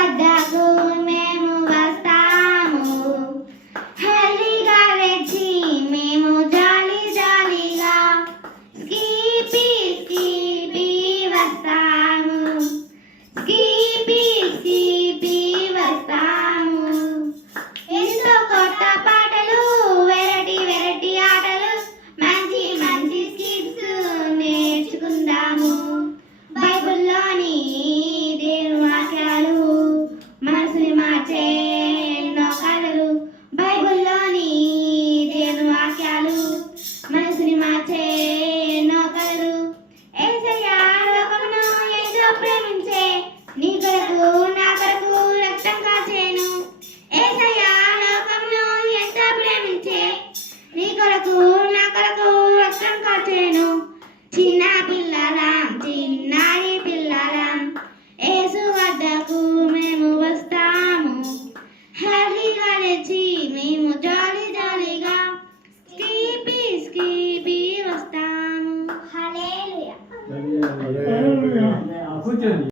వద్దకు మేము వస్తాము, హెల్దీగా లేచి మేము జాలీ జాలీగా స్కీపీ స్కీపీ వస్తాము, స్కీపీ స్కీపీ వస్తాము. ఎంతో కొత్త పాటలు, వెరైటీ వెరైటీ ఆటలు, మంచి మంచి స్కిట్స్ నేర్చుకుందాము. బైబిల్లోని దేవుని వాక్యాలు మనసుని మార్చే ఎన్నో కథలు, బైబిల్లోని దేవుని వాక్యాలు మనసుని మార్చే ఎన్నో కథలు. యేసయ్య లోకమును ఎంతో ప్రేమించే, నీ కొరకు నా కొరకు రక్తం కాచేను. యేసయ్య లోకమును ఎంతో ప్రేమించే, నీ కొరకు నా కొరకు రక్తం కాచేను. చిన్న పిల్లలం, చిన్నారి పిల్లలం, యేసు వద్దకు మేము వస్తాము, హెల్దీగా లేచి మేము జాలీ జాలీగా స్కీపీ స్కీపీ వస్తాము. హల్లెలూయా.